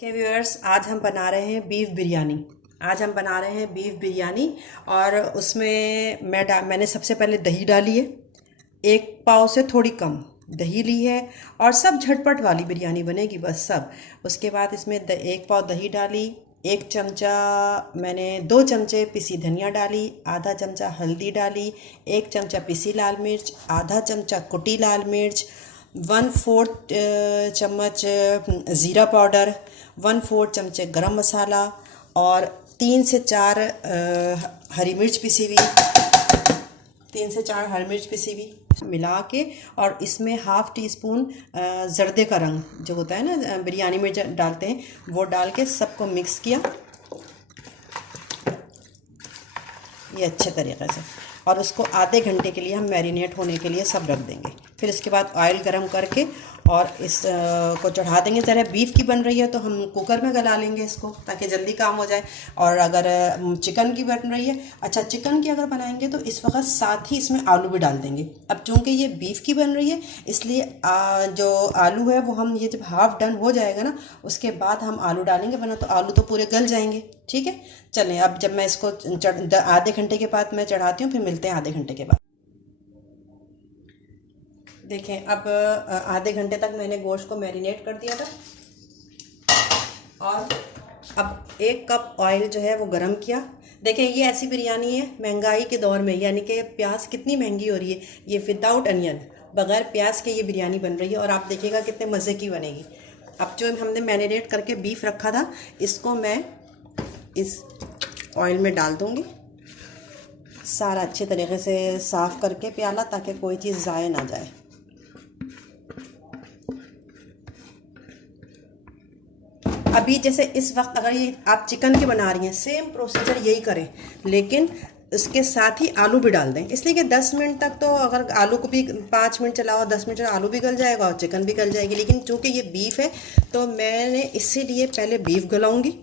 के व्यूअर्स, आज हम बना रहे हैं बीफ बिरयानी। और उसमें मैंने सबसे पहले दही डाली है, एक पाव से थोड़ी कम दही ली है। और सब झटपट वाली बिरयानी बनेगी बस सब। उसके बाद इसमें एक पाव दही डाली, एक चमचा मैंने 2 चमचे पिसी धनिया डाली, आधा चमचा हल्दी डाली, एक चमचा पिसी लाल मिर्च, आधा चमचा कुटी लाल मिर्च, 1/4 चम्मच ज़ीरा पाउडर, 1/4 चमचे गरम मसाला और 3 से 4 हरी मिर्च पिसी हुई, 3 से 4 हरी मिर्च पिसी हुई मिला के। और इसमें हाफ़ टी स्पून जर्दे का रंग जो होता है ना बिरयानी में डालते हैं, वो डाल के सबको मिक्स किया ये अच्छे तरीक़े से। और उसको आधे घंटे के लिए हम मैरिनेट होने के लिए सब रख देंगे। फिर इसके बाद ऑयल गरम करके और इस को चढ़ा देंगे। ज़रा बीफ की बन रही है तो हम कुकर में गला लेंगे इसको, ताकि जल्दी काम हो जाए। और अगर चिकन की बन रही है, अच्छा चिकन की अगर बनाएंगे तो इस वक्त साथ ही इसमें आलू भी डाल देंगे। अब चूँकि ये बीफ की बन रही है इसलिए जो आलू है वो हम ये जब हाफ़ डन हो जाएगा ना उसके बाद हम आलू डालेंगे, वरना तो आलू तो पूरे गल जाएंगे। ठीक है, चलें अब जब मैं इसको आधे घंटे के बाद मैं चढ़ाती हूँ, फिर मिलते हैं आधे घंटे के बाद। देखें, अब आधे घंटे तक मैंने गोश्त को मैरिनेट कर दिया था। और अब 1 कप ऑयल जो है वो गरम किया। देखें, ये ऐसी बिरयानी है महंगाई के दौर में, यानी कि प्याज कितनी महंगी हो रही है, ये विदाउट अनियन बग़ैर प्याज के ये बिरयानी बन रही है। और आप देखिएगा कितने मज़े की बनेगी। अब जो हमने मैरिनेट करके बीफ रखा था इसको मैं इस ऑयल में डाल दूँगी, सारा अच्छे तरीके से साफ़ करके प्याला, ताकि कोई चीज़ ज़ाया ना जाए। अभी जैसे इस वक्त अगर ये आप चिकन की बना रही हैं, सेम प्रोसीजर यही करें, लेकिन इसके साथ ही आलू भी डाल दें। इसलिए कि 10 मिनट तक तो अगर आलू को भी 5 मिनट चलाओ, 10 मिनट चलाओ, आलू भी गल जाएगा और चिकन भी गल जाएगी। लेकिन चूँकि ये बीफ है तो मैंने इसीलिए पहले बीफ गलाऊंगी।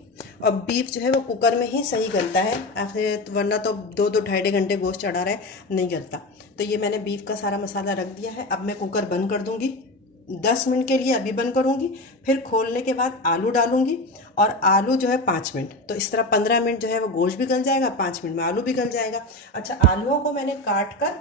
और बीफ जो है वो कुकर में ही सही गलता है, ऐसे वरना तो 2-2 ढाई घंटे गोश्त चढ़ा रहा है, नहीं गलता। तो ये मैंने बीफ का सारा मसाला रख दिया है। अब मैं कुकर बंद कर दूँगी 10 मिनट के लिए, अभी बंद करूँगी। फिर खोलने के बाद आलू डालूँगी और आलू जो है 5 मिनट, तो इस तरह 15 मिनट जो है वो गोश्त भी गल जाएगा, 5 मिनट में आलू भी गल जाएगा। अच्छा, आलूओं को मैंने काट कर,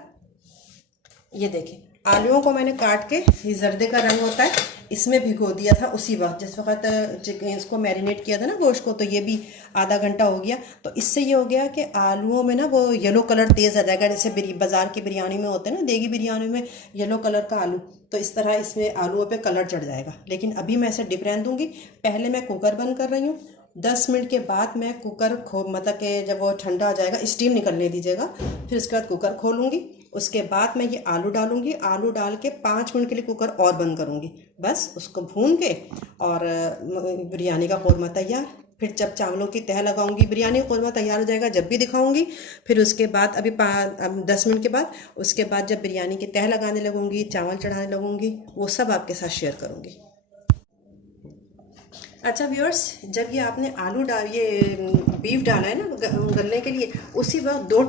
ये देखें, आलूओं को मैंने काट के, ये जर्दे का रंग होता है, इसमें भिगो दिया था उसी वक्त जिस वक्त इसको मैरिनेट किया था ना गोश्त को। तो ये भी आधा घंटा हो गया। तो इससे ये हो गया कि आलूओं में ना वो येलो कलर तेज़ आ जाएगा, जैसे बाज़ार की बिरयानी में होते हैं ना, देगी बिरयानी में येलो कलर का आलू, तो इस तरह इसमें आलूओं पे कलर चढ़ जाएगा। लेकिन अभी मैं इसे डिप रहने दूँगी। पहले मैं कुकर बंद कर रही हूँ। 10 मिनट के बाद मैं कुकर मतलब कि जब वो ठंडा हो जाएगा, स्टीम निकलने दीजिएगा, फिर उसके बाद कुकर खोलूँगी। उसके बाद मैं ये आलू डालूँगी, आलू डाल के 5 मिनट के लिए कुकर और बंद करूँगी। बस उसको भून के और बिरयानी का कौरमा तैयार। फिर जब चावलों की तह लगाऊंगी, बिरयानी का कौरमा तैयार हो जाएगा जब भी दिखाऊंगी। फिर उसके बाद अभी 10 मिनट के बाद, उसके बाद जब बिरयानी की तह लगाने लगूंगी, चावल चढ़ाने लगूंगी, वो सब आपके साथ शेयर करूंगी। अच्छा व्यूअर्स, जब ये आपने आलू ये बीफ डाला है ना गलने के लिए, उसी वक्त 2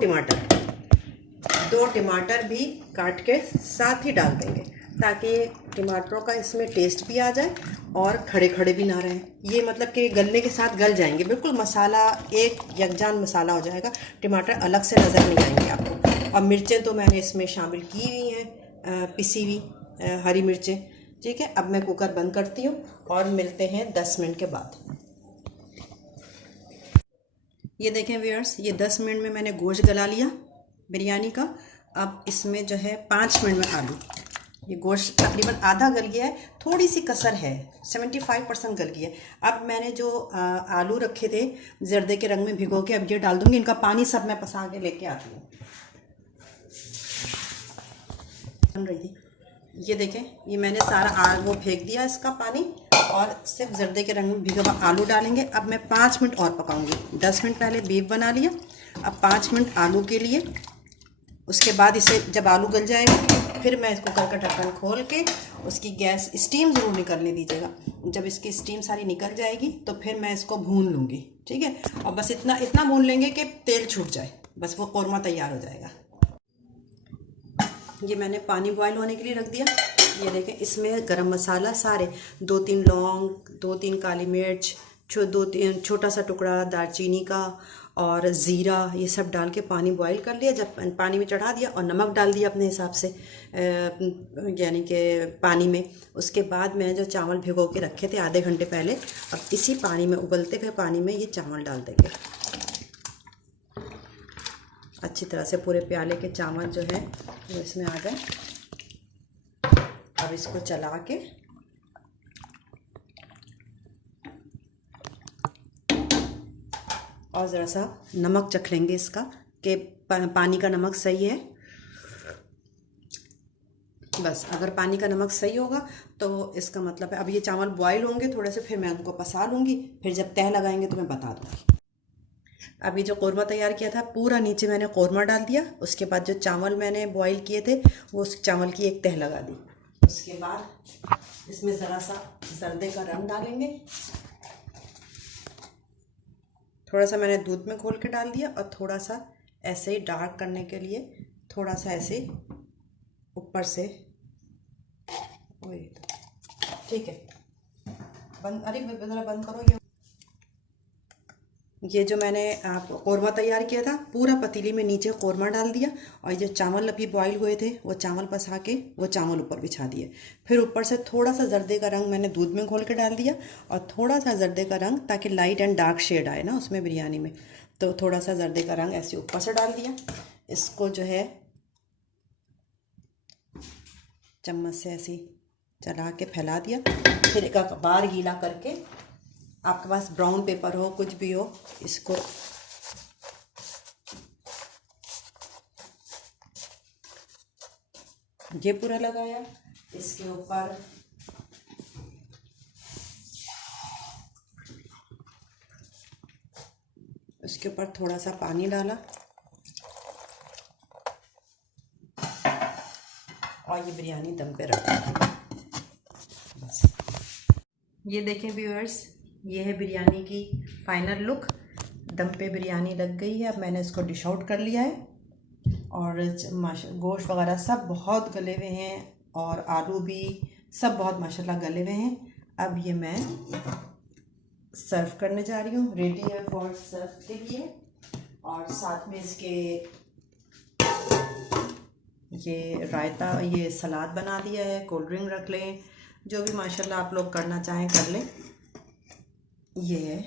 टमाटर भी काट के साथ ही डाल देंगे, ताकि टमाटरों का इसमें टेस्ट भी आ जाए और खड़े खड़े भी ना रहें। ये मतलब कि गलने के साथ गल जाएंगे, बिल्कुल मसाला एक यकजान मसाला हो जाएगा, टमाटर अलग से नज़र नहीं आएंगे आपको। और मिर्चें तो मैंने इसमें शामिल की हुई हैं, पिसी हुई हरी मिर्चें। ठीक है, अब मैं कुकर बंद करती हूँ और मिलते हैं 10 मिनट के बाद। ये देखें व्यूअर्स, ये 10 मिनट में मैंने गोश्त गला लिया बिरयानी का। अब इसमें जो है 5 मिनट में आलू, ये गोश्त तकरीबन आधा गल गया है, थोड़ी सी कसर है, 75% गल गया है। अब मैंने जो आलू रखे थे जर्दे के रंग में भिगो के, अब ये डाल दूँगी। इनका पानी सब मैं पसा के लेके आती हूँ। बन रही थी, ये देखें, ये मैंने सारा वो फेंक दिया इसका पानी, और सिर्फ जर्दे के रंग में भिगा हुआ आलू डालेंगे। अब मैं 5 मिनट और पकाऊंगी। 10 मिनट पहले बीफ बना लिया, अब 5 मिनट आलू के लिए। उसके बाद इसे जब आलू गल जाएगा, फिर मैं इस कुकर का ढक्कन खोल के उसकी गैस स्टीम ज़रूर निकलने दीजिएगा। जब इसकी स्टीम सारी निकल जाएगी तो फिर मैं इसको भून लूँगी। ठीक है, और बस इतना भून लेंगे कि तेल छूट जाए, बस वो कौरमा तैयार हो जाएगा। ये मैंने पानी बॉयल होने के लिए रख दिया। ये देखें, इसमें गरम मसाला सारे 2-3 लौंग, 2-3 काली मिर्च, 2-3 छोटा सा टुकड़ा दालचीनी का और ज़ीरा, ये सब डाल के पानी बॉईल कर लिया। जब पानी में चढ़ा दिया और नमक डाल दिया अपने हिसाब से, यानी कि पानी में। उसके बाद मैं जो चावल भिगो के रखे थे आधे घंटे पहले, अब इसी पानी में, उबलते हुए पानी में ये चावल डाल देंगे। अच्छी तरह से पूरे प्याले के चावल जो है वो इसमें आ जाए। अब इसको चला के और ज़रा सा नमक चख लेंगे इसका कि पानी का नमक सही है। बस अगर पानी का नमक सही होगा तो इसका मतलब है अब ये चावल बॉयल होंगे थोड़े से, फिर मैं उनको पसा लूँगी, फिर जब तह लगाएंगे तो मैं बता दूँगी। अभी जो कौरमा तैयार किया था पूरा नीचे मैंने कौरमा डाल दिया। उसके बाद जो चावल मैंने बॉईल किए थे वो उस चावल की एक तह लगा दी। उसके बाद इसमें ज़रा सा जर्दे का रंग डालेंगे। थोड़ा सा मैंने दूध में घोल के डाल दिया और थोड़ा सा ऐसे ही डार्क करने के लिए थोड़ा सा ऐसे ऊपर से, ठीक है। बंद, अरे ज़रा बंद करो। ये जो मैंने कौरमा तैयार किया था पूरा पतीली में नीचे कौरमा डाल दिया और जो चावल अभी बॉईल हुए थे वो चावल पसा के वो चावल ऊपर बिछा दिए। फिर ऊपर से थोड़ा सा जर्दे का रंग मैंने दूध में घोल के डाल दिया और थोड़ा सा जर्दे का रंग, ताकि लाइट एंड डार्क शेड आए ना उसमें बिरयानी में, तो थोड़ा सा जर्दे का रंग ऐसे ऊपर से डाल दिया। इसको जो है चम्मच से ऐसे चला के फैला दिया। फिर एक बार गीला करके, आपके पास ब्राउन पेपर हो कुछ भी हो, इसको ये पूरा लगाया। इसके ऊपर थोड़ा सा पानी डाला और ये बिरयानी दम पे रख दी। बस ये देखें व्यूअर्स, ये है बिरयानी की फाइनल लुक। दम पे बिरयानी लग गई है। अब मैंने इसको डिश आउट कर लिया है और गोश्त वगैरह सब बहुत गले हुए हैं और आलू भी सब बहुत माशाल्लाह गले हुए हैं। अब ये मैं सर्व करने जा रही हूँ, रेडी है फॉर सर्व के लिए। और साथ में इसके ये रायता, ये सलाद बना दिया है, कोल्ड ड्रिंक रख लें, जो भी माशाल्लाह आप लोग करना चाहें कर लें। ये है